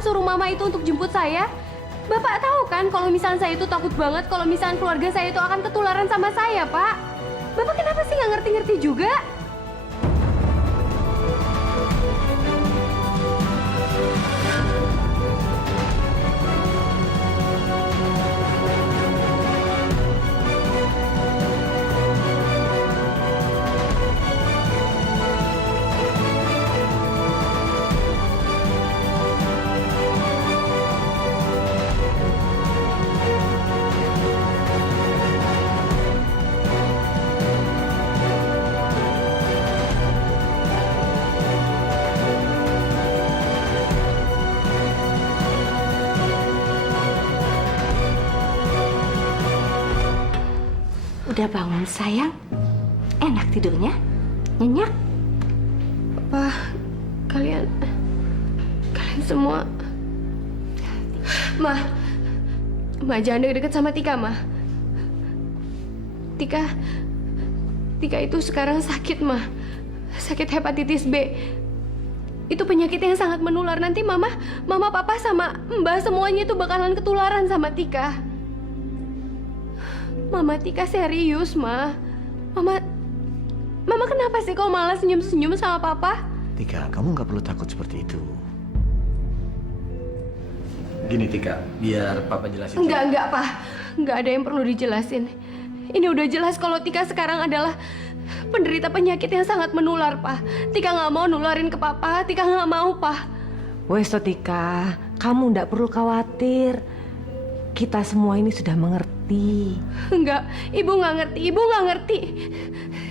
kan suruh mama itu untuk jemput saya? Bapak tahu kan kalau misalnya saya itu takut banget kalau misalnya keluarga saya itu akan ketularan sama saya, Pak. Bapak kenapa sih nggak ngerti-ngerti juga? Udah bangun sayang? Enak tidurnya? Nyenyak? Pak, kalian semua... Ma jangan deket-deket sama Tika, Ma. Tika itu sekarang sakit, Ma. Sakit hepatitis B. Itu penyakit yang sangat menular. Nanti mama, papa sama mbak semuanya itu bakalan ketularan sama Tika. Mama Tika serius, Ma. Mama kenapa sih kok malah senyum-senyum sama papa? Tika, kamu nggak perlu takut seperti itu. Gini Tika, biar papa jelasin. Enggak, Pak. Enggak ada yang perlu dijelasin. Ini udah jelas kalau Tika sekarang adalah penderita penyakit yang sangat menular, Pak. Tika nggak mau nularin ke papa. Tika nggak mau, Pak. Wes Tika, kamu nggak perlu khawatir. Kita semua ini sudah mengerti. Enggak, ibu nggak ngerti.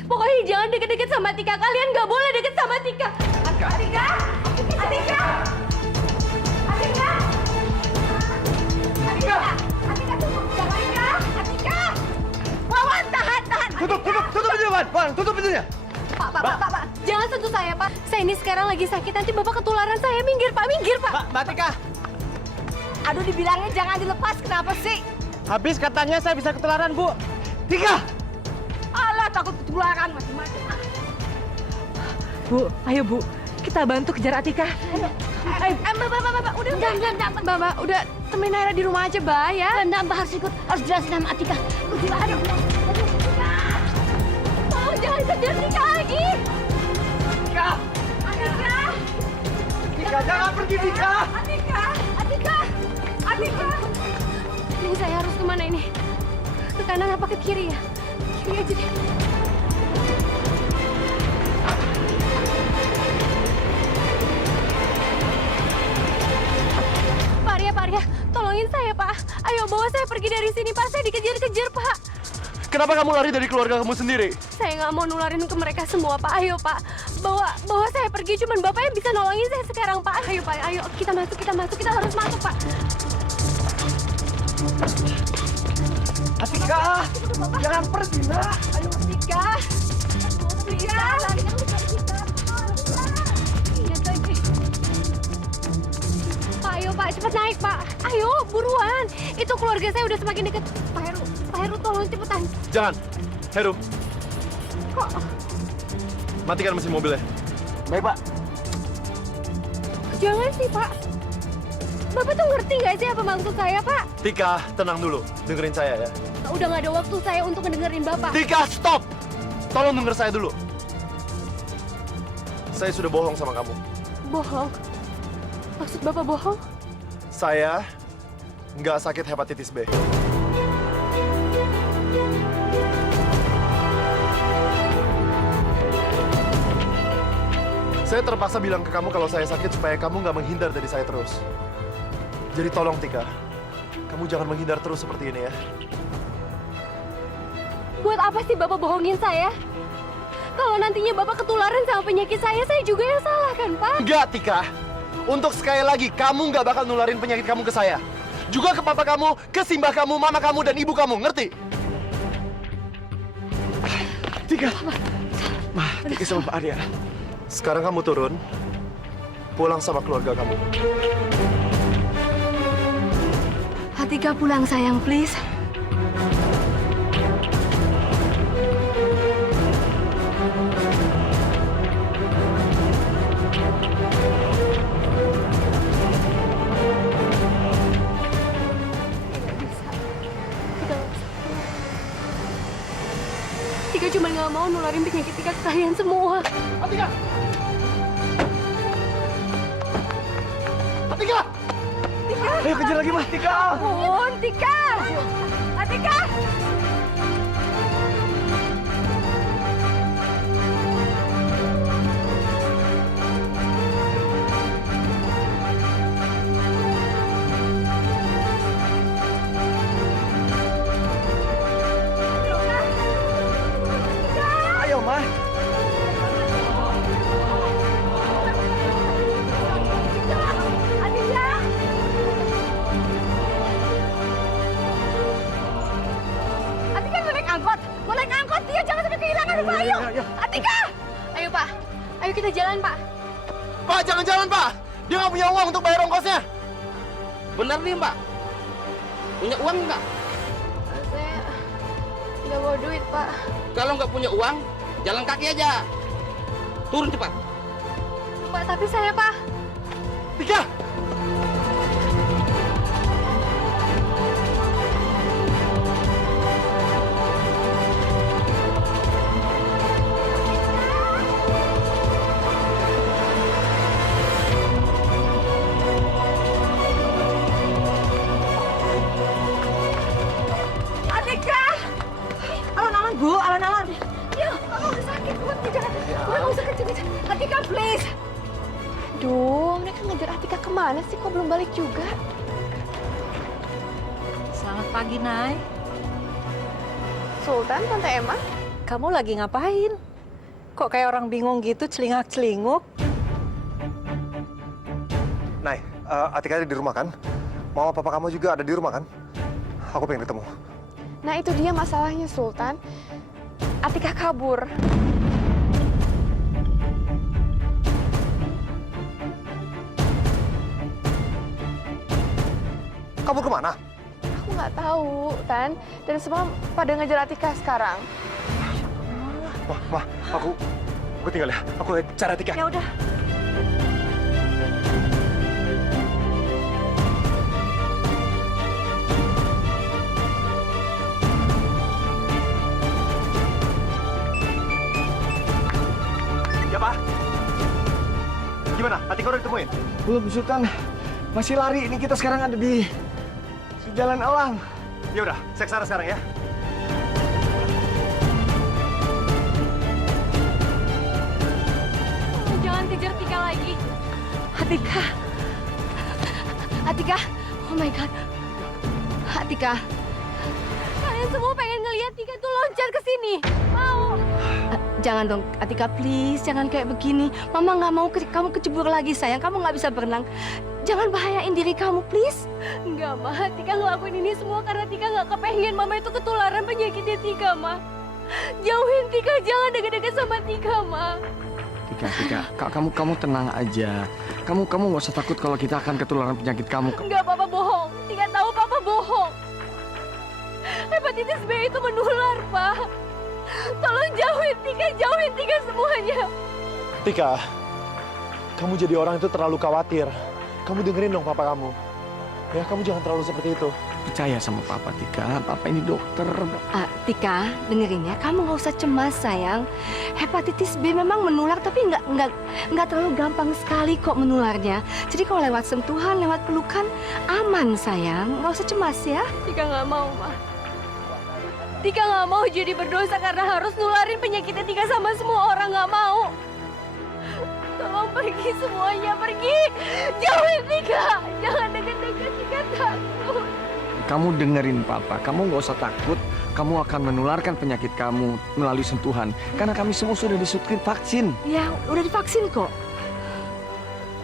Pokoknya jangan deket-deket sama Tika. Kalian nggak boleh deket sama Tika. Atika! Wawan, tahan! Tutup pintunya, Wan, tutup pintunya. Pak, jangan sentuh saya, Pak. Saya ini sekarang lagi sakit, nanti Bapak ketularan saya. Minggir, Pak. Mbak Tika, Aduh dibilangnya jangan dilepas, kenapa sih? habis katanya saya bisa ketularan, Bu. Tika! Alah takut ketularan macam-macam. Bu, ayo Bu, kita bantu kejar Atika. Mbak, udah temenin Naira di rumah aja, Mbak, ya. Mbak harus jelasin sama Atika. Aduh. Tolong jangan kejar Tika lagi. Tika! Tika, jangan pergi, Tika! Atika. Ini saya harus kemana ini? Ke kanan apa ke kiri ya? Kiri aja deh. Pak Arya, tolongin saya, Pak. Ayo bawa saya pergi dari sini, Pak. Saya dikejar-kejar, Pak. Kenapa kamu lari dari keluarga kamu sendiri? Saya nggak mau nularin ke mereka semua, Pak. Ayo, Pak. Bawa saya pergi. Cuman Bapak yang bisa nolongin saya sekarang, Pak. Ayo, Pak. Ayo, kita masuk. Kita harus masuk, Pak. Atika! Jangan pergi, nak! Ayo, Tika. Tika. Iya, tadi. Pak, ayo, Pak. Cepat naik, Pak. Ayo, buruan. Itu keluarga saya udah semakin dekat. Pak Heru, tolong cepetan. Jangan! Heru, Kok? matikan mesin mobilnya. Baik, Pak. Jangan sih, Pak. Bapak tuh ngerti nggak sih apa maksud saya, Pak? Tika, tenang dulu. Dengerin saya ya. Udah nggak ada waktu saya untuk ngedengerin Bapak. Tika, stop! Tolong denger saya dulu. Saya sudah bohong sama kamu. Bohong? Maksud Bapak bohong? Saya nggak sakit hepatitis B. Saya terpaksa bilang ke kamu kalau saya sakit supaya kamu nggak menghindar dari saya terus. Jadi tolong Tika, kamu jangan menghindar terus seperti ini ya. Buat apa sih Bapak bohongin saya? Kalau nantinya Bapak ketularan sama penyakit saya juga yang salah kan, Pak? Enggak, Tika. Untuk sekali lagi, kamu nggak bakal nularin penyakit kamu ke saya. Juga ke papa kamu, ke simbah kamu, mama kamu, dan ibu kamu. Ngerti? Tika. Tika sama Pak Arya. Sekarang kamu turun, pulang sama keluarga kamu. Atika pulang sayang, please. cuma nggak mau nularin penyakit Tika ke kalian semua. Atika! Atika! Ayo kejar lagi, Ma. Tika! Ampun, Tika! Atika! Ayo, Ma. Atika! Atika mau naik angkot! Mau naik angkot! Dia jangan sampai kehilangan rumah, ayo! Atika! Ayo Pak, ayo kita jalan Pak. Pak, jangan jalan, Pak. Dia nggak punya uang untuk bayar ongkosnya. Benar nih, Mbak. Punya uang nggak? Saya nggak bawa duit Pak. Kalau nggak punya uang, jalan kaki aja. Turun cepat. Pak, tapi saya Pak. Tika! Atika! Alon-alon, Bu, alon-alon. Yuk, aku udah sakit, Bu. Jangan, udah nggak usah kenceng-kenceng. Atika, please. Duh, mereka ngejar Atika kemana sih? Kok belum balik juga? Selamat pagi, Nay. Sultan, Tante Emma. Kamu lagi ngapain? Kok kayak orang bingung gitu, celingak-celinguk? Nay, Atika ada di rumah kan? Mama papa kamu juga ada di rumah kan? Aku pengen ketemu. Nah itu dia masalahnya Sultan. Atika kabur. Kabur kemana? Aku nggak tahu, Tan. Dan semua pada ngejar Atika sekarang. Ma, aku tinggal ya. Aku cari Atika. Ya udah. Ya, Pak. Gimana? Atika udah ditemuin? Belum, Sultan. Masih lari. Ini kita sekarang ada di Jalan Elang. Ya udah, saya kesana sekarang ya. Jangan kejar Tika lagi. Atika, Atika, oh my God. Atika, kalian semua pengen ngeliat Tika tuh loncat ke sini. Mau? Jangan dong, Atika, please. Jangan kayak begini. Mama nggak mau kamu kecebur lagi, sayang. Kamu nggak bisa berenang. Jangan bahayain diri kamu, please. Enggak, Ma. Tika ngelakuin ini semua karena Tika nggak kepengen Mama itu ketularan penyakitnya Tika, Ma. Jauhin Tika, jangan deket-deket sama Tika, Ma. Tika, kamu tenang aja. Kamu nggak usah takut kalau kita akan ketularan penyakit kamu. Enggak, Papa bohong. Tika tahu Papa bohong. Hepatitis B itu menular, Pak. Tolong jauhin Tika semuanya. Tika, kamu jadi orang itu terlalu khawatir. Kamu dengerin dong papa kamu. Ya, kamu jangan terlalu seperti itu. Percaya sama Papa, Tika. Papa ini dokter. Tika, dengerin ya. Kamu nggak usah cemas, sayang. Hepatitis B memang menular, tapi nggak terlalu gampang sekali kok menularnya. Jadi kalau lewat sentuhan, lewat pelukan, aman, sayang. Nggak usah cemas ya. Tika nggak mau, Ma. Tika nggak mau jadi berdosa karena harus nularin penyakitnya Tika sama semua orang. Nggak mau. Tolong pergi semuanya, pergi. Jauhin Tika. Jangan deket-deket, Tika takut. Kamu dengerin Papa. Kamu nggak usah takut. Kamu akan menularkan penyakit kamu melalui sentuhan. Karena kami semua sudah disuntik vaksin. Ya, udah divaksin kok.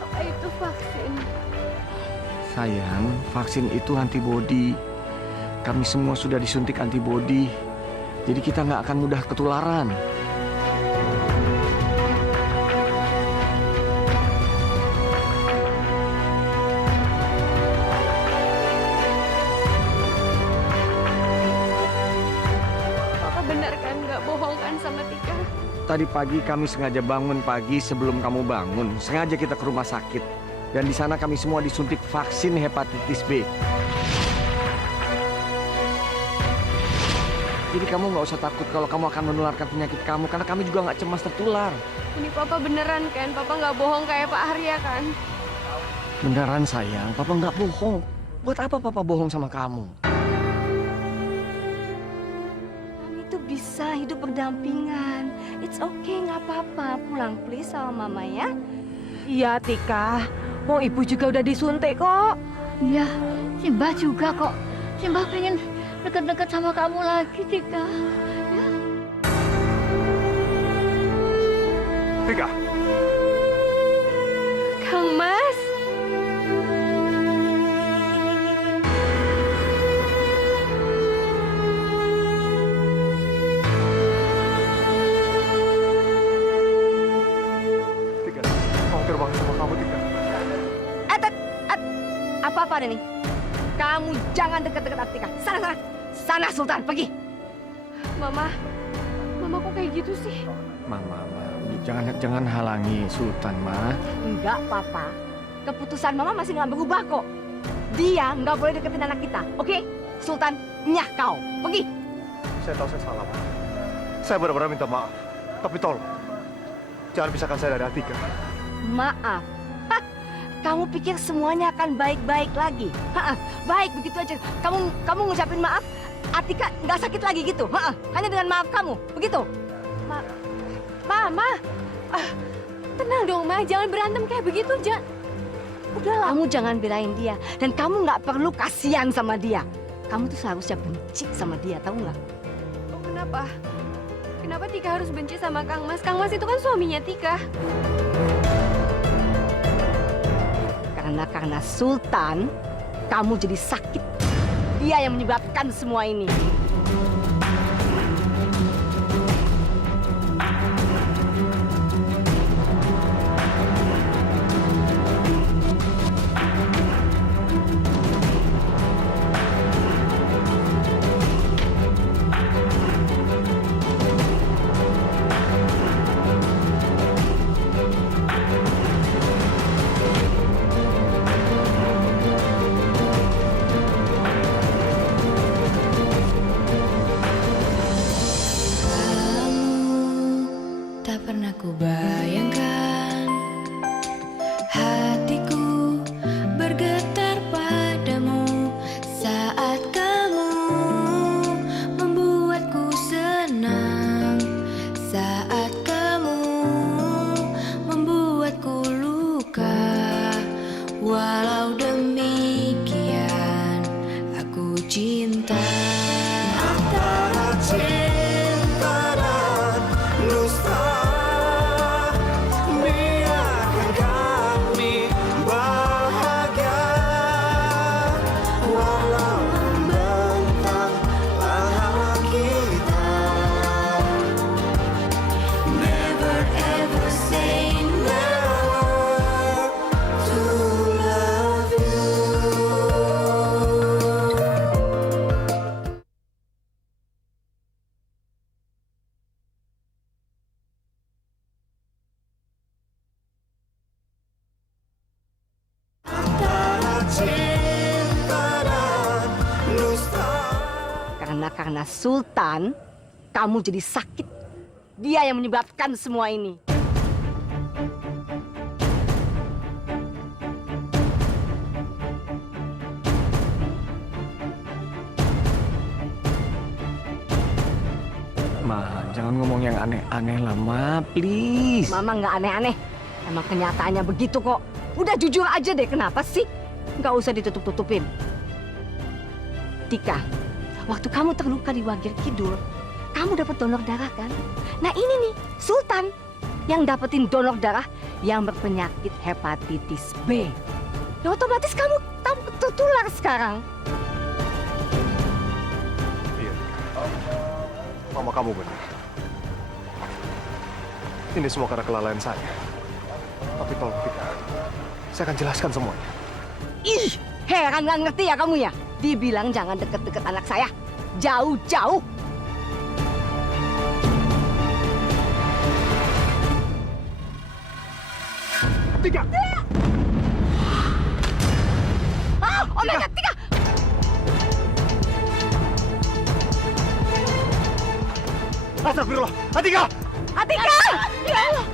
Apa itu vaksin? Sayang, vaksin itu antibodi. Kami semua sudah disuntik antibodi. Jadi kita nggak akan mudah ketularan. Papa benar kan nggak bohong kan sama Tika? Tadi pagi kami sengaja bangun pagi sebelum kamu bangun. Sengaja kita ke rumah sakit. Dan di sana kami semua disuntik vaksin hepatitis B. Jadi kamu nggak usah takut kalau kamu akan menularkan penyakit kamu, karena kami juga nggak cemas tertular. Ini papa beneran kan? Papa nggak bohong kayak Pak Arya kan? Beneran sayang, papa nggak bohong. Buat apa papa bohong sama kamu? Kami tuh bisa hidup berdampingan. It's okay, nggak apa-apa. Pulang please sama mama ya. Iya, Tika. Mau ibu juga udah disuntik kok. Iya, si Mbah juga kok. Si Mbah pengen deket-deket sama kamu lagi, Tika. Ya. Tika, Kang Mas. Tika, khawatir banget sama kamu, Tika. Apa-apa nih? Kamu jangan deket-deket Atika. Sana, sana. Sana, Sultan, pergi. Mama kok kayak gitu sih? Mama, jangan halangi Sultan, Ma. Enggak, Papa. Keputusan Mama masih nggak berubah kok. Dia nggak boleh deketin anak kita, oke? Sultan, nyah kau. Pergi. Saya tahu saya salah, Ma. Saya benar-benar minta maaf. Tapi tolong, jangan pisahkan saya dari Atika. Maaf. Hah, kamu pikir semuanya akan baik-baik lagi? Baik begitu aja. Kamu ngucapin maaf, Atika nggak sakit lagi gitu? Hanya dengan maaf kamu, begitu? Mama, tenang dong Ma, jangan berantem kayak begitu, Udahlah. Kamu jangan belain dia, dan kamu nggak perlu kasihan sama dia. Kamu tuh seharusnya benci sama dia, tahu nggak? Oh, kenapa? Kenapa Tika harus benci sama Kang Mas? Kang Mas itu kan suaminya Tika. Karena Sultan, kamu jadi sakit. Dia yang menyebabkan semua ini. Tak pernah ku bayangkan hatiku bergetar padamu saat kamu membuatku senang, saat kamu membuatku luka. Walau demikian aku cinta. Antara cinta dan dusta, biarkan kami bahagia. Walau membentang langkah kita, never ever say never to love you. Antara cinta dan dusta. Karena Sultan, kamu jadi sakit. Dia yang menyebabkan semua ini. Ma, jangan ngomong yang aneh-aneh lah, Ma, please. Mama nggak aneh-aneh. Emang kenyataannya begitu kok. Udah jujur aja deh, kenapa sih? Nggak usah ditutup-tutupin. Tika, waktu kamu terluka di Wagir Kidul, kamu dapat donor darah kan? Nah ini nih, Sultan yang dapetin donor darah yang berpenyakit hepatitis B. Ya otomatis kamu tertular sekarang. Iya. Mama kamu benar. Ini semua karena kelalaian saya. Tapi tolong, Tika. Saya akan jelaskan semuanya. Ih, heran nggak ngerti ya kamu ya? Dibilang jangan deket-deket anak saya. Jauh-jauh. Tika! Oh my God, Tika! Astagfirullah. Atika! Atika! Ya Allah!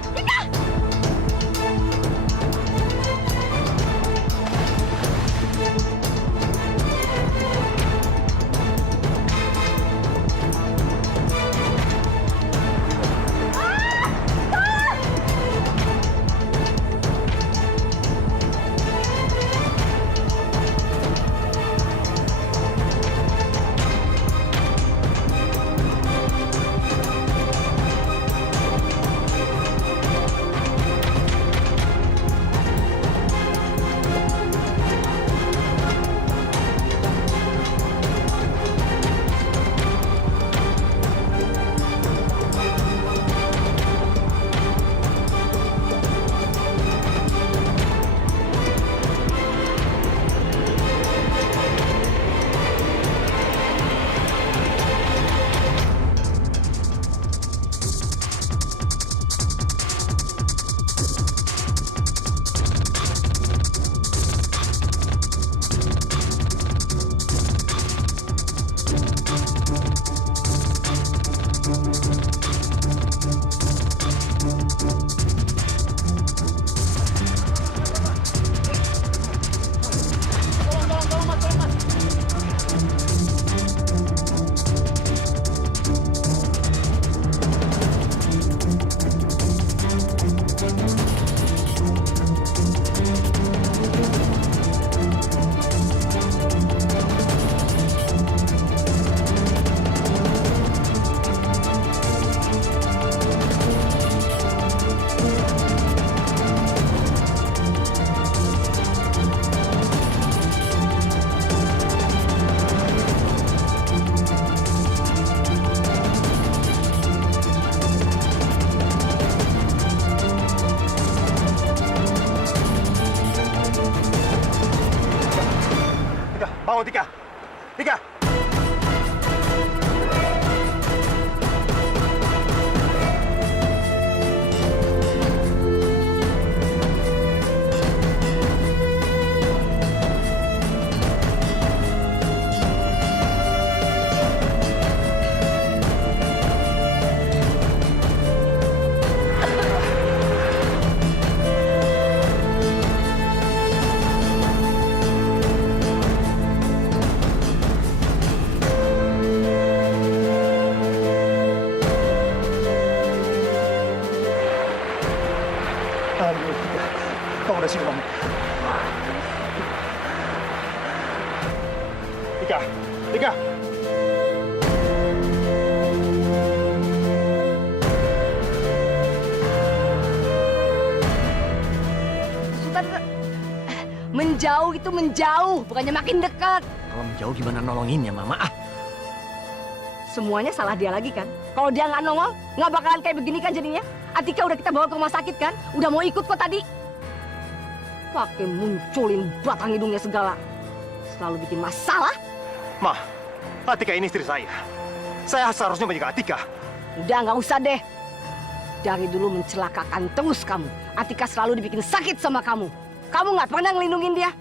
Bangun, Tika! Tika! Aduh, Tika. Kamu udah sini, bangun. Tika! Tika! Sultan, menjauh itu menjauh, bukannya makin dekat. Kalau menjauh gimana nolonginnya, Mama? Semuanya salah dia lagi kan? Kalau dia nggak nongol, nggak bakalan kayak begini kan jadinya? Atika udah kita bawa ke rumah sakit kan? Udah mau ikut kok tadi. Pakai munculin batang hidungnya segala. Selalu bikin masalah. Ma, Atika ini istri saya. Saya seharusnya menjaga Atika. Udah nggak usah deh. Dari dulu mencelakakan terus kamu. Atika selalu dibikin sakit sama kamu. Kamu nggak pernah ngelindungin dia.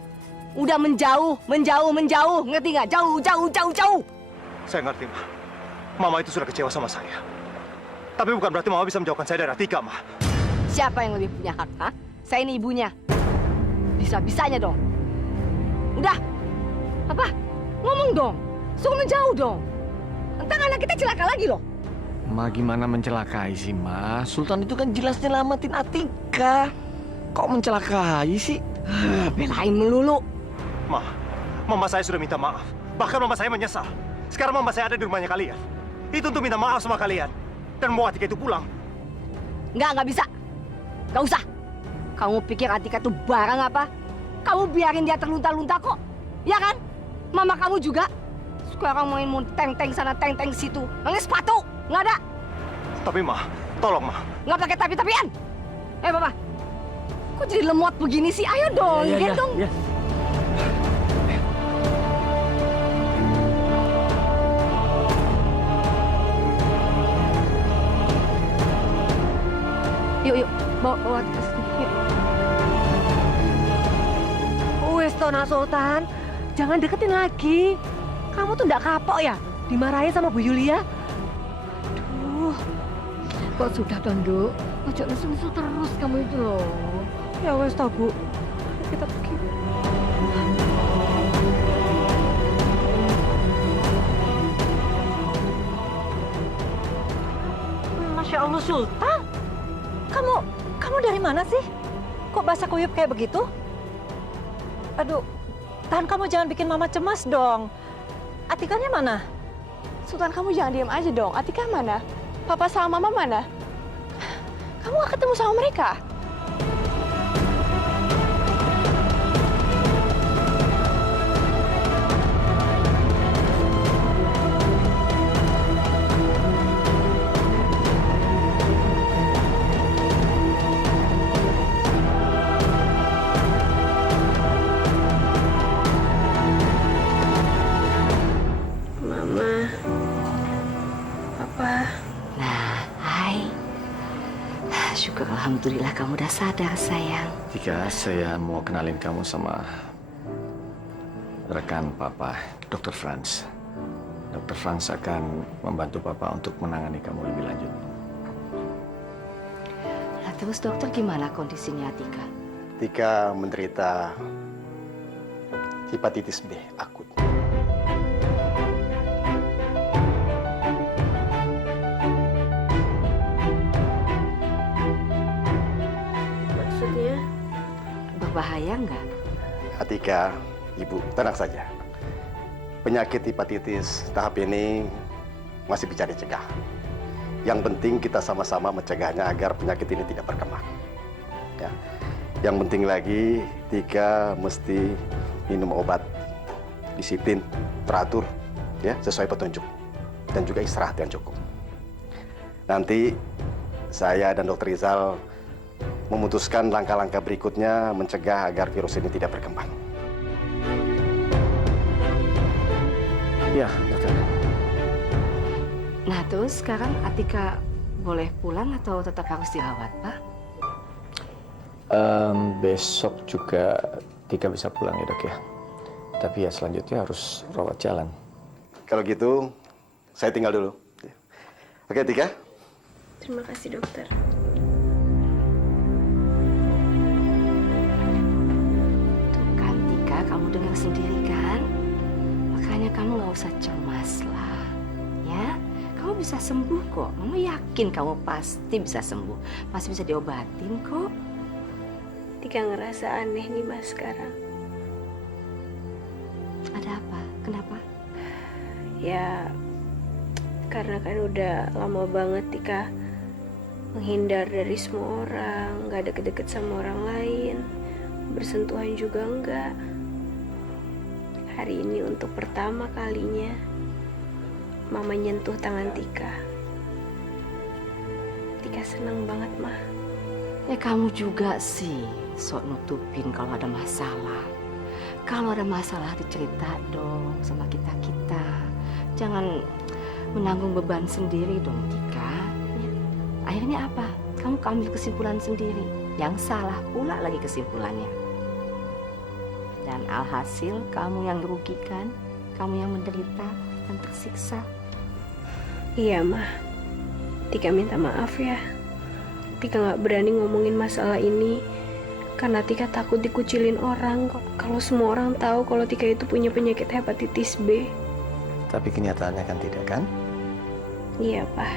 Udah menjauh, ngerti nggak? Jauh. Saya ngerti, Ma. Mama itu sudah kecewa sama saya. Tapi bukan berarti Mama bisa menjauhkan saya dari Atika, Ma. Siapa yang lebih punya hak, ha? Saya ini ibunya. Bisa-bisanya dong. Udah. Apa? Ngomong dong. Suruh menjauh dong. Entar anak kita celaka lagi loh. Ma, gimana mencelakai sih, Ma? Sultan itu kan jelas nyelamatin Atika. Kok mencelakai sih? Belain melulu. Ma, Mama saya sudah minta maaf. Bahkan Mama saya menyesal. Sekarang Mama saya ada di rumahnya kalian. Itu untuk minta maaf sama kalian. Dan mau Atika itu pulang. Nggak bisa. Nggak usah. Kamu pikir Atika itu barang apa? Kamu biarin dia terlunta-lunta kok. Ya kan? Mama kamu juga. Sekarang main teng-teng sana, teng-teng situ. Nangis sepatu. Nggak ada. Tapi Ma, tolong Ma. Nggak pakai tapi-tapian. Papa. Kok jadi lemot begini sih? Ayo dong, gendong. Yuk, bawa Atika sini. Yuk. Wes Nona Sultan, jangan deketin lagi. Kamu tuh nggak kapok ya? Dimarahin sama Bu Yulia. Aduh, Kok sudah dong, Duk? Ojo nesu-nesu terus kamu itu loh. Ya wes toh, Bu. Kita pergi. Masya Allah, Sultan. Kamu dari mana sih? Kok basah kuyup kayak begitu? Aduh, tahan kamu jangan bikin Mama cemas dong. Atikanya mana? Sultan, kamu jangan diam aja dong. Atika mana? Papa sama Mama mana? Kamu gak ketemu sama mereka? Mama, Papa. Nah, hai. Syukur alhamdulillah kamu udah sadar, sayang. Tika, saya mau kenalin kamu sama rekan Papa, Dr. Franz. Dr. Franz akan membantu Papa untuk menangani kamu lebih lanjut. Nah, terus dokter gimana kondisinya Tika? Tika menderita hepatitis B akut. Maksudnya? Berbahaya nggak? Atika, Ibu, tenang saja. Penyakit hepatitis tahap ini masih bisa dicegah. Yang penting kita sama-sama mencegahnya agar penyakit ini tidak berkembang. Ya. Yang penting lagi, Tika mesti minum obat disiplin, teratur, ya, sesuai petunjuk, dan juga istirahat yang cukup. Nanti saya dan Dr. Rizal memutuskan langkah-langkah berikutnya mencegah agar virus ini tidak berkembang. Ya, dokter. Nah, terus sekarang Atika boleh pulang atau tetap harus dirawat, Pak? Besok juga Tika bisa pulang ya, Dok ya. Tapi ya selanjutnya harus rawat jalan. Kalau gitu, saya tinggal dulu. Oke, Tika? Terima kasih, dokter. Tuh kan, Tika, kamu dengar sendiri kan? Makanya kamu nggak usah cemas lah, ya. Kamu bisa sembuh kok. Mama yakin kamu pasti bisa sembuh. Masih bisa diobatin kok. Tika ngerasa aneh nih, Mas, sekarang. Ada apa? Kenapa? Ya, karena kan udah lama banget Tika menghindar dari semua orang, nggak deket-deket sama orang lain, bersentuhan juga enggak. Hari ini untuk pertama kalinya Mama nyentuh tangan Tika. Tika seneng banget, Mah. Ya kamu juga sih sok nutupin kalau ada masalah. Kalau ada masalah dicerita dong sama kita-kita. Jangan menanggung beban sendiri dong, Tika. Ya. Akhirnya apa? Kamu ambil kesimpulan sendiri. Yang salah pula lagi kesimpulannya. Dan alhasil kamu yang merugikan, kamu yang menderita dan tersiksa. Iya, Mah. Tika minta maaf ya. Tika nggak berani ngomongin masalah ini karena Tika takut dikucilin orang kalau semua orang tahu kalau Tika itu punya penyakit hepatitis B. Tapi kenyataannya kan tidak kan? Iya, Pak.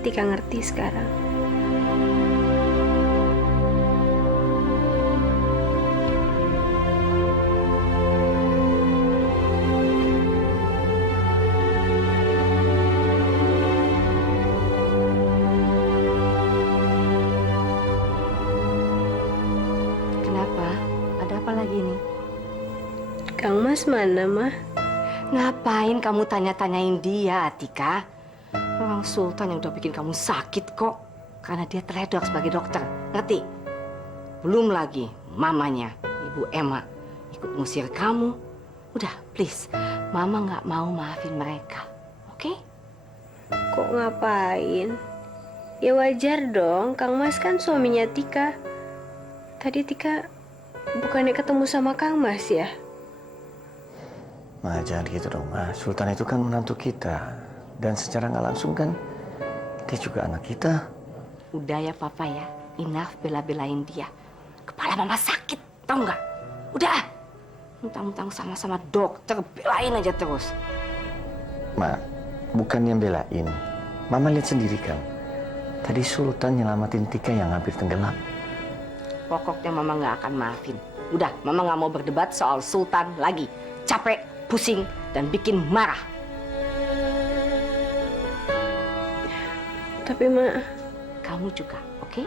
Tika ngerti sekarang. Kenapa? Ada apa lagi nih? Kang Mas mana, Mah? Ngapain kamu tanya-tanyain dia, Tika? Orang Sultan yang udah bikin kamu sakit kok. Karena dia teledor sebagai dokter. Ngerti? Belum lagi mamanya, Ibu Emma, ikut ngusir kamu. Udah, please. Mama nggak mau maafin mereka. Oke? Kok ngapain? Ya wajar dong, Kang Mas kan suaminya Tika. Tadi Tika bukannya ketemu sama Kang Mas ya? Ma, jangan gitu dong, Ma. Sultan itu kan menantu kita. Dan secara nggak langsung kan, dia juga anak kita. Udah ya papa ya, enough bela-belain dia. Kepala mama sakit, tahu nggak? Udah, mentang-mentang sama-sama dokter, belain aja terus. Ma, bukan yang belain. Mama lihat sendiri kan. Tadi Sultan nyelamatin Tika yang hampir tenggelam. Pokoknya mama nggak akan maafin. Udah, mama nggak mau berdebat soal Sultan lagi. Capek, pusing, dan bikin marah. Tapi Ma, Kamu juga, oke?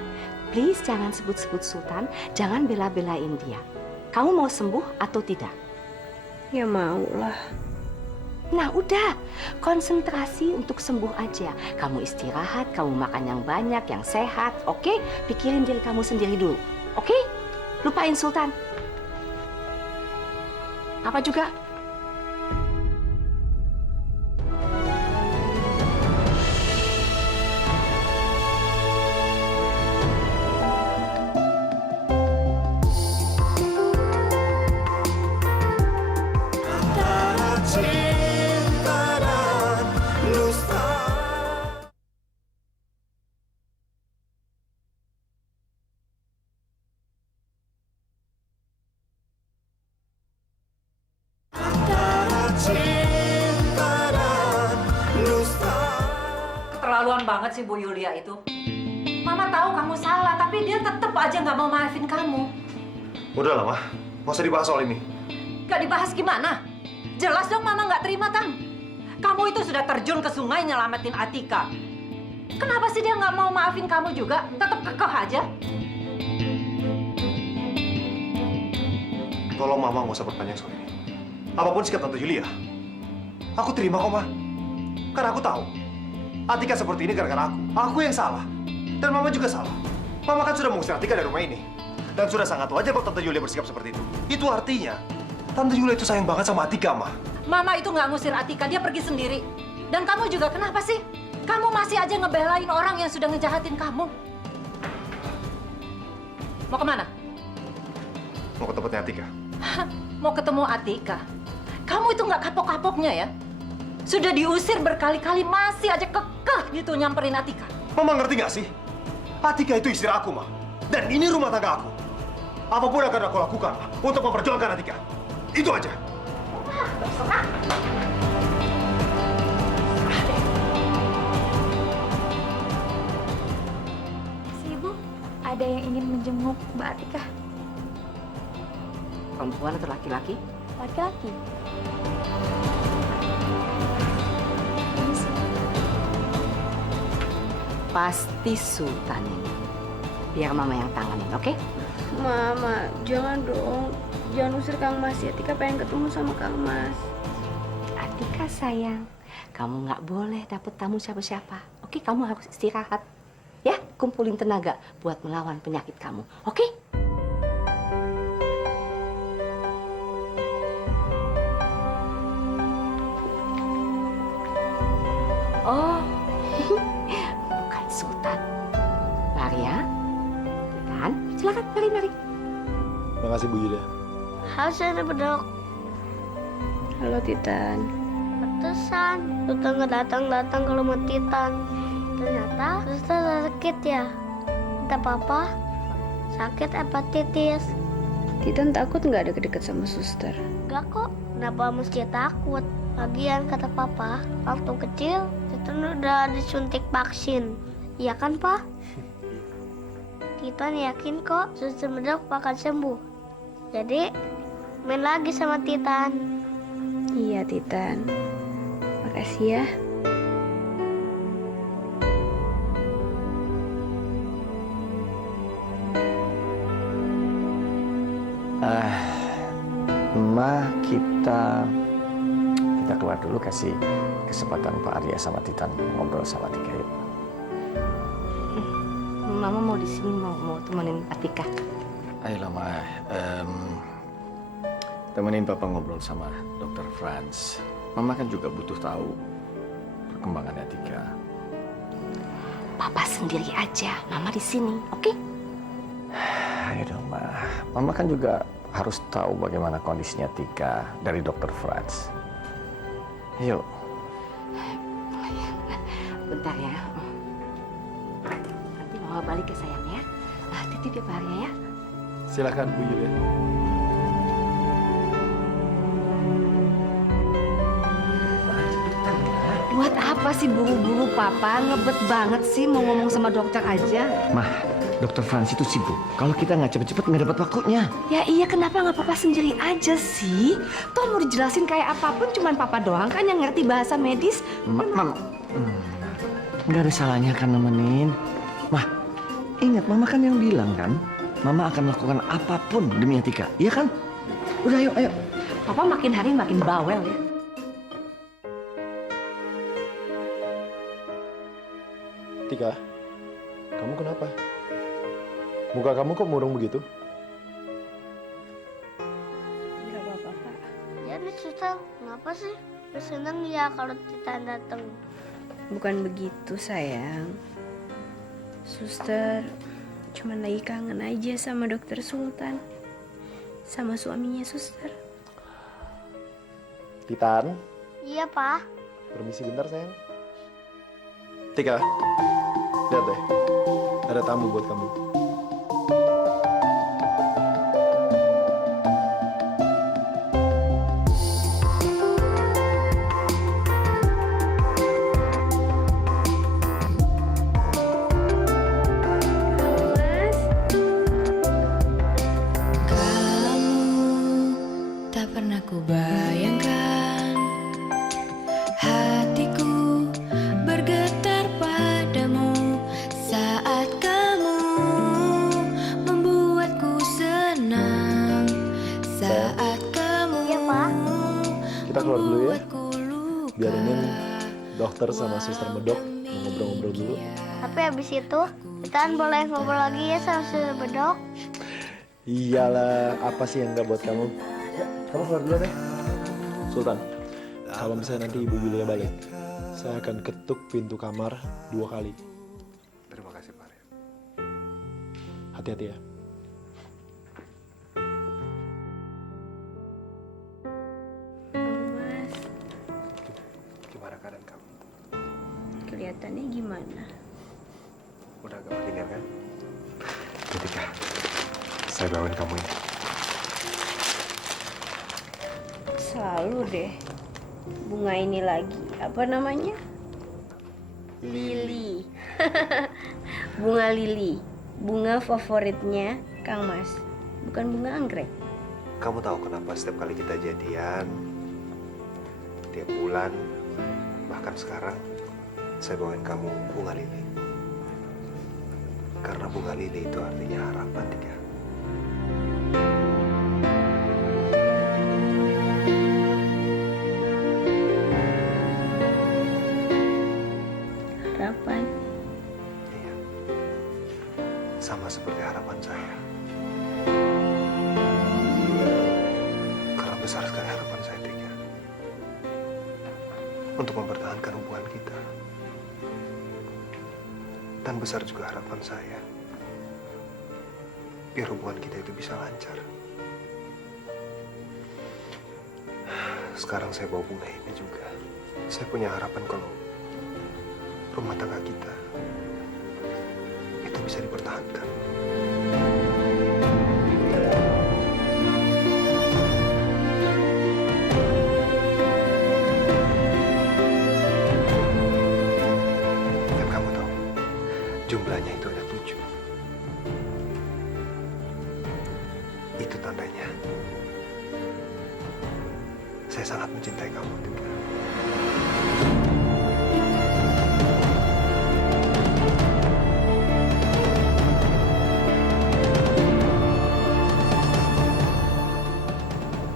Please jangan sebut-sebut Sultan, jangan bela-belain dia. Kamu mau sembuh atau tidak? ya mau lah. Nah udah, konsentrasi untuk sembuh aja. Kamu istirahat, kamu makan yang banyak, yang sehat, oke? Pikirin diri kamu sendiri dulu, oke? Lupain Sultan. Apa juga? Antara cinta dan dusta. Antara cinta dan dusta. Keterlaluan banget sih Bu Yulia itu. Mama tahu kamu salah, tapi dia tetap aja nggak mau maafin kamu. Udah lah, Ma. Nggak usah dibahas soal ini. Gak dibahas gimana? Jelas dong Mama nggak terima, Tang. Kamu itu sudah terjun ke sungai nyelamatin Atika. Kenapa sih dia nggak mau maafin kamu juga? Tetap kekeh aja. Tolong Mama nggak usah berpanjang soal ini. Apapun sikap Tante Yulia, aku terima kok, Ma. Karena aku tahu, Atika seperti ini gara-gara aku. Aku yang salah. Dan Mama juga salah. Mama kan sudah mengusir Atika dari rumah ini. Dan sudah sangat wajar kalau Tante Yulia bersikap seperti itu. Itu artinya, Tante Yulia itu sayang banget sama Atika, Ma. Mama itu nggak ngusir Atika, dia pergi sendiri. Dan kamu juga kenapa sih? Kamu masih aja ngebelain orang yang sudah ngejahatin kamu. Mau kemana? Mau ke tempatnya Atika. Mau ketemu Atika? Kamu itu nggak kapok-kapoknya ya? Sudah diusir berkali-kali, masih aja kekeh gitu nyamperin Atika. Mama ngerti nggak sih? Atika itu istri aku, Ma. Dan ini rumah tangga aku. Apapun akan aku lakukan, Ma, untuk memperjuangkan Atika. Itu aja. Si Ibu, ada yang ingin menjenguk Mbak Atika. Perempuan atau laki-laki? Laki-laki. Pasti Sultan ini. Biar Mama yang tanganin, oke? Mama, jangan dong. Jangan usir Kang Mas ya. Tika pengen ketemu sama Kang Mas. Atika sayang, kamu nggak boleh dapet tamu siapa-siapa. Oke, kamu harus istirahat. Ya, kumpulin tenaga buat melawan penyakit kamu. Oke? Oh, bukan Sultan. Mari ya. Titan, silakan, mari. Terima kasih, Bu Yulia. Hasil bedok, Halo Titan. pantesan Sultan nggak datang ke rumah Titan. Ternyata Suster sakit ya. Kata Papa, sakit hepatitis. Titan takut nggak deket-deket sama suster? Gak kok, kenapa mesti takut? Lagian kata Papa, waktu kecil Titan udah disuntik vaksin. Iya kan, Pak? Titan yakin kok Suster bedok bakal sembuh. Jadi, main lagi sama Titan. Iya Titan. Makasih ya. Ma, kita keluar dulu, kasih kesempatan Pak Arya sama Titan ngobrol sama Tika yuk. Mama mau di sini mau temenin Atika. Ayolah Ma, temenin Papa ngobrol sama Dokter Franz. Mama kan juga butuh tahu perkembangannya Tika. Papa sendiri aja, Mama di sini, oke? Ayo dong Ma, Mama kan juga harus tahu bagaimana kondisinya Tika dari Dokter Franz. Yuk. Bentar ya. Nanti Mama balik ya sayang ya. Titip ya Pak Arya ya. Silakan Bu Yulia. Buat apa sih buru-buru Papa? Ngebet banget sih mau ngomong sama dokter aja. Mah, Dokter Franz itu sibuk. Kalau kita nggak cepet-cepet nggak dapat waktunya. Ya iya, kenapa nggak Papa sendiri aja sih? Toh mau dijelasin kayak apapun cuman Papa doang kan yang ngerti bahasa medis. Nggak ada salahnya kan nemenin. Mah, ingat Mama kan yang bilang kan, Mama akan melakukan apapun demi Atika, iya kan? Udah ayo, ayo. Papa makin hari makin bawel ya. Tika, kamu kenapa? Muka kamu kok murung begitu? Enggak apa-apa Pak. Ya nih suster, kenapa sih? Seneng ya kalau Titan datang. Bukan begitu sayang. Suster cuma lagi kangen aja sama dokter Sultan. Sama suaminya suster. Titan, Iya, Pak. permisi bentar sayang. Tika, lihat deh. Ada tamu buat kamu. Tak pernah ku bayangkan hatiku bergetar padamu saat kamu membuatku senang, saat kamu Iya, Pak. Kita keluar dulu ya. membuatku luka. Biarinin dokter sama suster medok mau ngobrol-ngobrol dulu. Tapi habis itu, Titan boleh ngobrol lagi ya sama suster bedok. Iyalah, apa sih yang nggak buat kamu? Ya, kamu keluar dulu deh. Sultan, kalau misalnya nanti Ibu Yulia balik, saya akan ketuk pintu kamar 2 kali. Terima kasih Pak Arya. Hati-hati ya. Mas, Gimana keadaan kamu? kelihatannya gimana? Udah agak makin kan? Ketika saya bawain kamu ini. Selalu deh. Bunga ini lagi. Apa namanya? Lili. Bunga lili. Bunga favoritnya Kang Mas. Bukan bunga anggrek. Kamu tahu kenapa setiap kali kita jadian, tiap bulan, bahkan sekarang, saya bawain kamu bunga lili. Karena bunga lili itu artinya harapan, Tika. Harapan. Iya. Sama seperti harapan saya. Karena besar sekali harapan saya, Tika. Untuk mempertahankan hubungan kita. Dan besar juga harapan saya. Biar hubungan kita itu bisa lancar. Sekarang saya bawa bunga ini juga. Saya punya harapan kalau rumah tangga kita itu bisa dipertahankan. Dan kamu tahu, jumlahnya itu ada 7. Itu tandanya saya sangat mencintai kamu, Tika.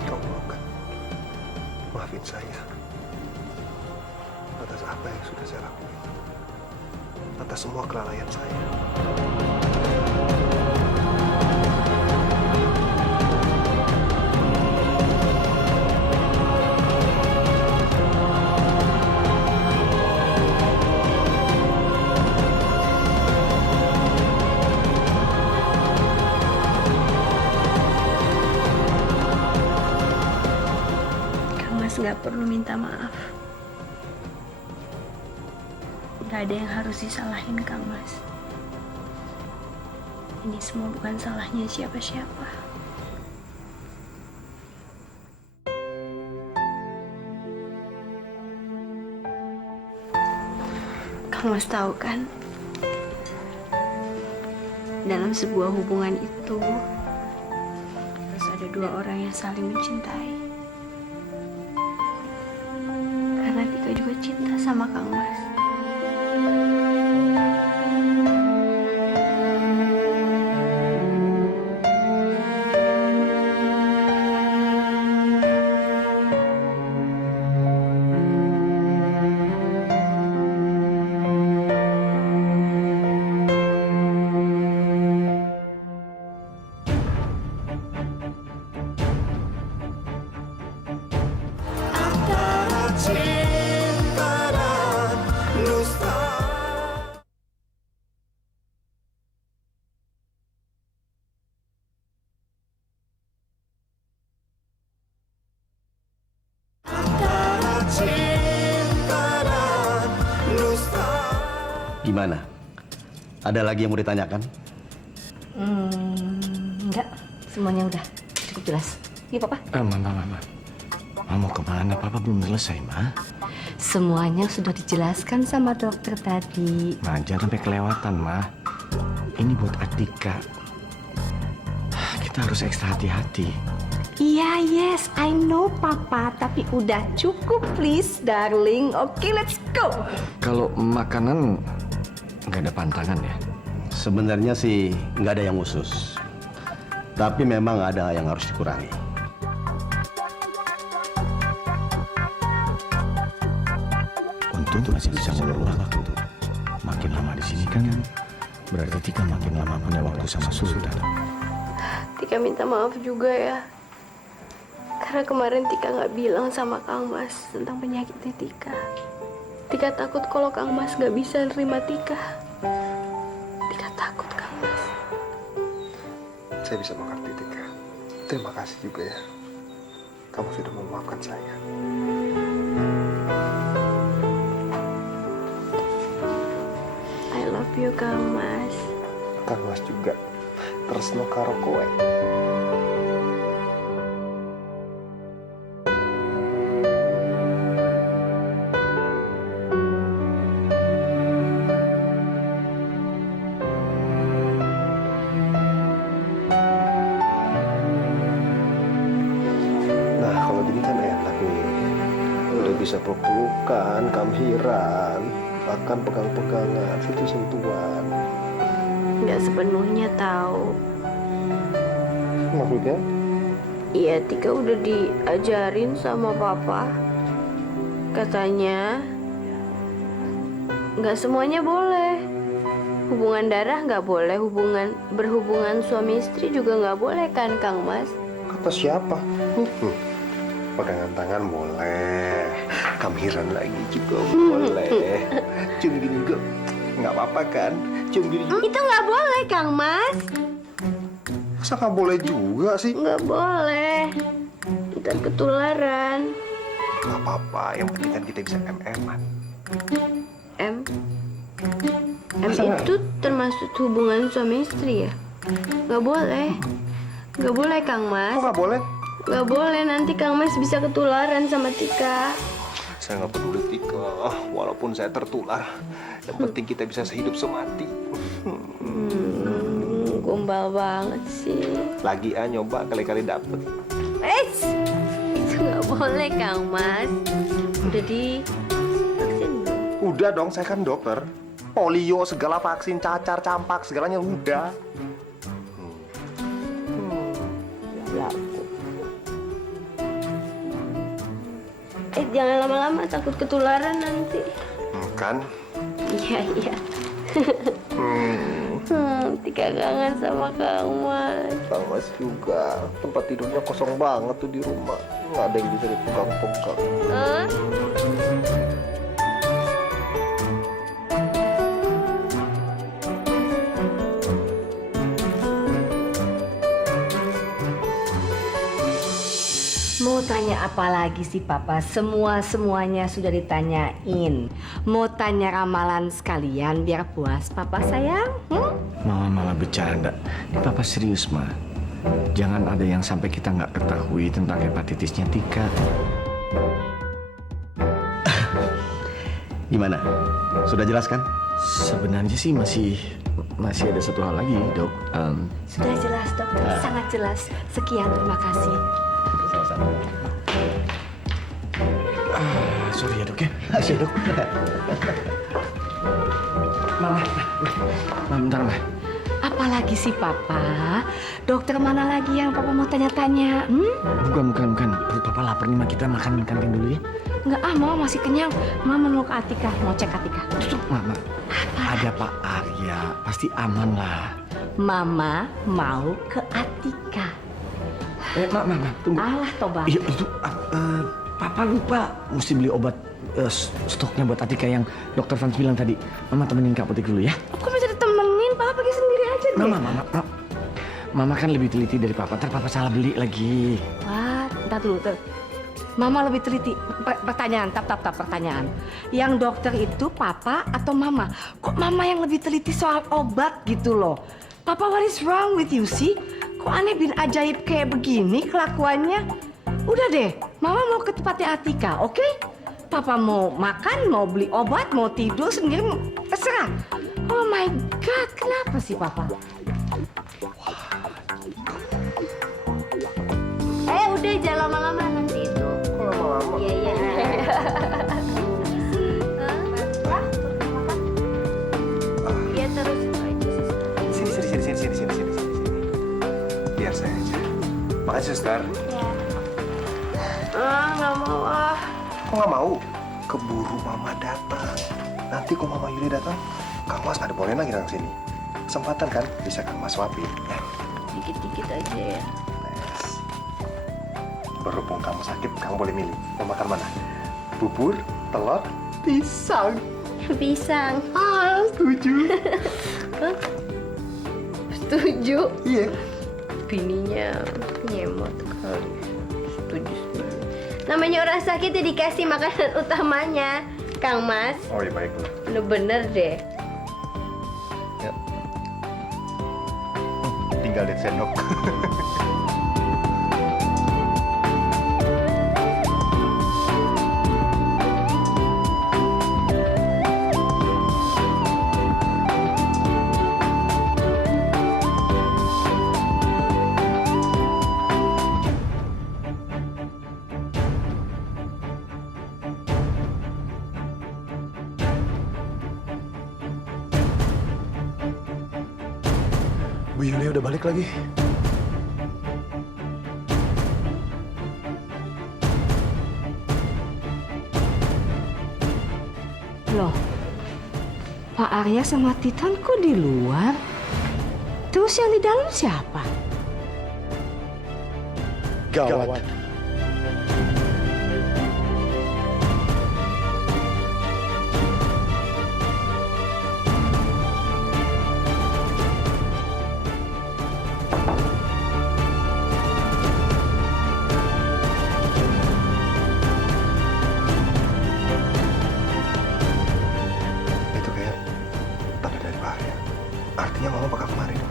Kamu mau kan maafin saya atas apa yang sudah saya lakukan, atas semua kelalaian saya. Kang Mas nggak perlu minta maaf. Gak ada yang harus disalahin Kang Mas. Ini semua bukan salahnya siapa-siapa. Kamu harus tahu kan, dalam sebuah hubungan itu harus ada dua orang yang saling mencintai. Karena Tika juga cinta sama Kang Mas. Antara cinta dan dusta. Antara cinta dan dusta. Gimana? Ada lagi yang mau ditanyakan? Enggak, semuanya udah cukup jelas. Iya, Papa. Mama. Mau kemana? Papa belum selesai, Ma. Semuanya sudah dijelaskan sama dokter tadi. Ma, jangan sampai kelewatan, Ma. Ini buat Atika. Kita harus ekstra hati-hati. Iya, yes, I know, Papa. Tapi udah cukup, please, darling. Oke, let's go. Kalau makanan nggak ada pantangan ya? Sebenarnya sih nggak ada yang khusus. Tapi memang ada yang harus dikurangi. Untung masih bisa ngulur waktu. Makin lama di sini kan berarti Tika makin lama punya waktu sama Sultan. Tika minta maaf juga ya. Karena kemarin Tika nggak bilang sama Kang Mas tentang penyakitnya Tika. Tika takut kalau Kang Mas nggak bisa nerima Tika. Tika takut Kang Mas. Saya bisa mengerti, Tika. Terima kasih juga ya. Kamu sudah memaafkan saya. I love you Kang Mas. Kang Mas juga. Tresno karo kowe. Nah, kalau gini kan enak nih. Udah bisa peluk-pelukan, kamhiran, bahkan pegang-pegangan, sentuh-sentuhan. Nggak sepenuhnya tahu. Maksudnya? Iya, Tika udah diajarin sama Papa. Katanya nggak semuanya boleh. Hubungan darah nggak boleh, berhubungan suami istri juga nggak boleh kan, Kang Mas? Kata siapa? Pegangan tangan boleh, kamhiran lagi juga boleh. Cium gini juga nggak apa-apa kan? Cium gini juga. Itu nggak boleh, Kang Mas. Masa nggak boleh juga sih? Nggak boleh. Ntar ketularan. Nggak apa-apa, yang penting kan kita bisa MM-an. M Masa nggak? itu termasuk hubungan suami istri ya? Nggak boleh. Nggak boleh, Kang Mas. Kok nggak boleh? Nggak boleh, nanti Kang Mas bisa ketularan sama Tika. Saya nggak peduli, Tika. Walaupun saya tertular, yang penting kita bisa sehidup semati. Gombal banget sih. Lagi nyoba kali-kali dapet. Itu nggak boleh, Kang Mas. Udah di vaksin belum? Udah dong, saya kan dokter. Polio, segala vaksin, cacar, campak, segalanya udah. Jangan lama-lama, takut ketularan nanti. Kan? Iya. Tika kangen sama Kang Mas. Kang Mas juga. Tempat tidurnya kosong banget tuh di rumah. Nggak ada yang bisa dipegang-pegang. Mau tanya apa lagi sih Papa? Semuanya sudah ditanyain. Mau tanya ramalan sekalian biar puas Papa sayang? Mama malah bercanda. Ini Papa serius, Ma. Jangan ada yang sampai kita nggak ketahui tentang hepatitisnya Tika. Gimana? Sudah jelas kan? Sebenarnya sih masih ada satu hal lagi, Dok. Sudah jelas dokter, sangat jelas. Sekian, terima kasih. Sama-sama. Sorry ya, Dok ya. Makasih, Dok. Mama, bentar, Ma. Apalagi sih Papa? Dokter mana lagi yang Papa mau tanya-tanya? Bukan. Perut Papa lapar nih, Ma. Kita makan di kantin dulu ya. Enggak, Mama masih kenyang. Mama mau ke Atika, mau cek Atika. Mama, ada Pak Arya. Pasti aman lah. Mama mau ke Atika. Ma, tunggu. Alah, Toba. Iya, itu Papa lupa mesti beli obat stoknya buat Atika yang Dokter Frans bilang tadi. Mama temenin ke apotek dulu ya. Kok bisa ditemenin? Papa pergi sendiri aja deh. Mama kan lebih teliti dari Papa. Ntar Papa salah beli lagi. Wah, ntar dulu. Mama lebih teliti. Pertanyaan, pertanyaan. Yang dokter itu Papa atau Mama? Kok Mama yang lebih teliti soal obat gitu loh? Papa, what is wrong with you sih? Kok aneh bin ajaib kayak begini kelakuannya? Udah deh, Mama mau ke tempatnya Atika, oke? Papa mau makan, mau beli obat, mau tidur sendiri, terserah. Oh my God, kenapa sih Papa? Udah jangan lama-lama nanti itu. Lama-lama. Iya. Iya terus itu aja. Sini. Biar saya aja. Makasih, Suster. Nggak mau ah. Kok nggak mau? Keburu Mama datang. Nanti kok Mama Yuli datang, Kang Mas nggak dibolehin lagi datang sini. Kesempatan kan, bisa Kang Mas suapin. Ya. Dikit-dikit aja ya. Yes. Berhubung kamu sakit, kamu boleh milih. Mau makan mana? Bubur, telur, pisang. Pisang. Setuju. Setuju. Iya. Bininya nyemot kali. Setuju. Namanya orang sakit ya dikasih makanan utamanya, Kang Mas. Oh iya, baiklah. Bener-bener deh. Ya. Tinggal lihat sendok. Bu Yulia udah balik lagi. Loh, Pak Arya sama Titan kok di luar? Terus yang di dalam siapa? Gawat. Itu kayak tanda dari Pak Arya. Artinya Mama bakal kemari dong.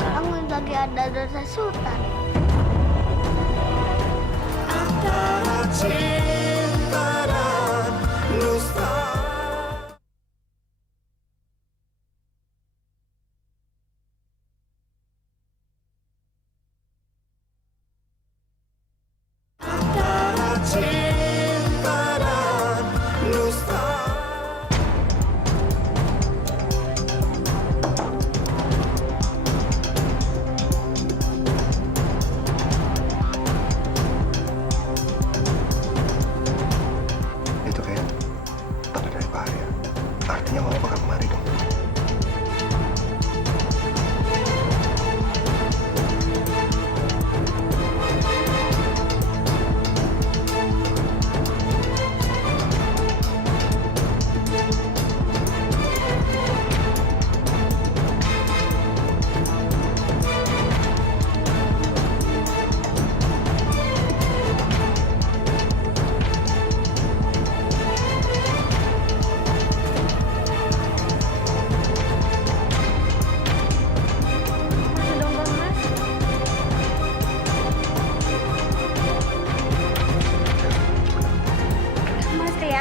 Kamu lagi ada dosa sultan. Antara cinta dan dusta. Antara cinta dan dusta.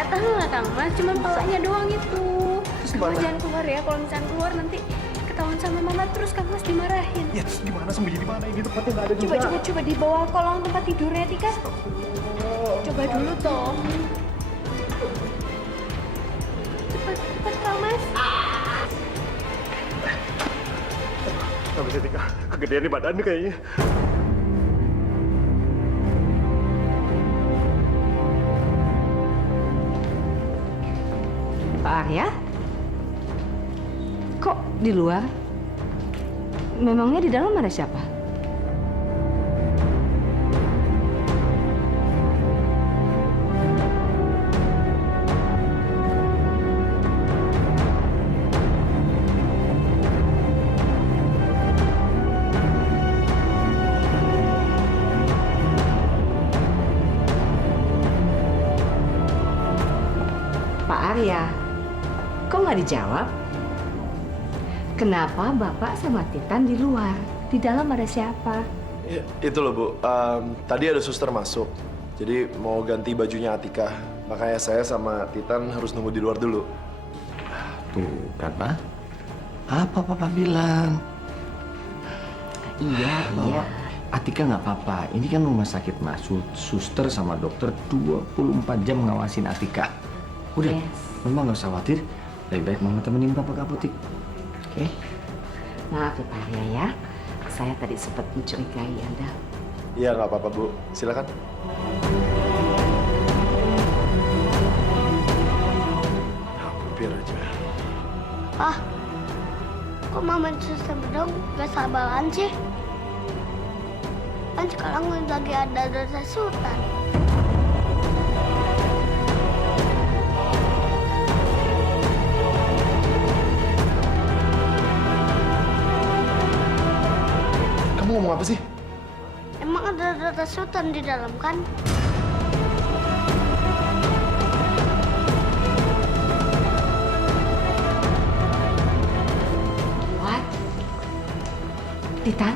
Enggak, Kang Mas, cuma palanya doang itu. Terus Kang Mas gimana? jangan keluar ya, kalau misalnya keluar nanti ketahuan sama Mama terus Kang Mas dimarahin. Ya terus gimana, sembunyi di mana? Ini tempatnya nggak ada juga. Coba di bawah kolong tempat tidurnya Tika. Coba dulu toh. Cepat Kang Mas. Nggak bisa, Tika. Kegedean di badannya kayaknya. Pak Arya? Kok di luar? Memangnya di dalam ada siapa? Pak Arya, kok nggak dijawab? Kenapa Bapak sama Titan di luar? Di dalam ada siapa? Ya, itu loh Bu, tadi ada suster masuk. Jadi mau ganti bajunya Atika. Makanya saya sama Titan harus nunggu di luar dulu. Tuh kan, Pak. Apa Papa bilang? Iya, Bahwa Atika nggak apa-apa. Ini kan rumah sakit, Mas. Suster sama dokter 24 jam ngawasin Atika. Udah, Mama nggak usah khawatir. Lebih baik Mama temenin Papa ke apotek. Oke? Maaf ya Pak Arya ya. Saya tadi sempat mencurigai Anda. Iya nggak apa-apa Bu, silakan. Hampir aja. Ah, kok Mama suster dong gak sabaran sih? Kan sekarang lagi ada dosa sultan. Kamu ngomong apa sih? Emang ada dosa sultan di dalam kan? What? Titan?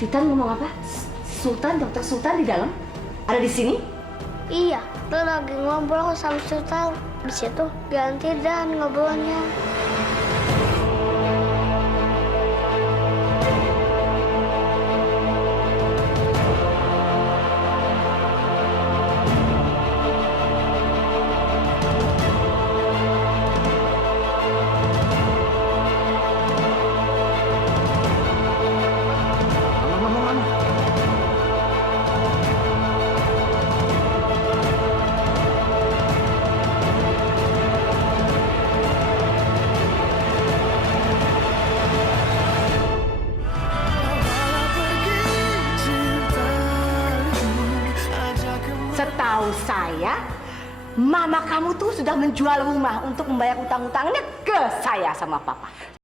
Titan ngomong apa? Sultan, dokter Sultan di dalam? Ada di sini? Iya, lo lagi ngobrol sama sultan. Di situ ganti dan ngobrolnya. Mama. Setahu saya, Mama kamu tuh sudah menjual rumah untuk membayar utang-utangnya ke saya sama Papa.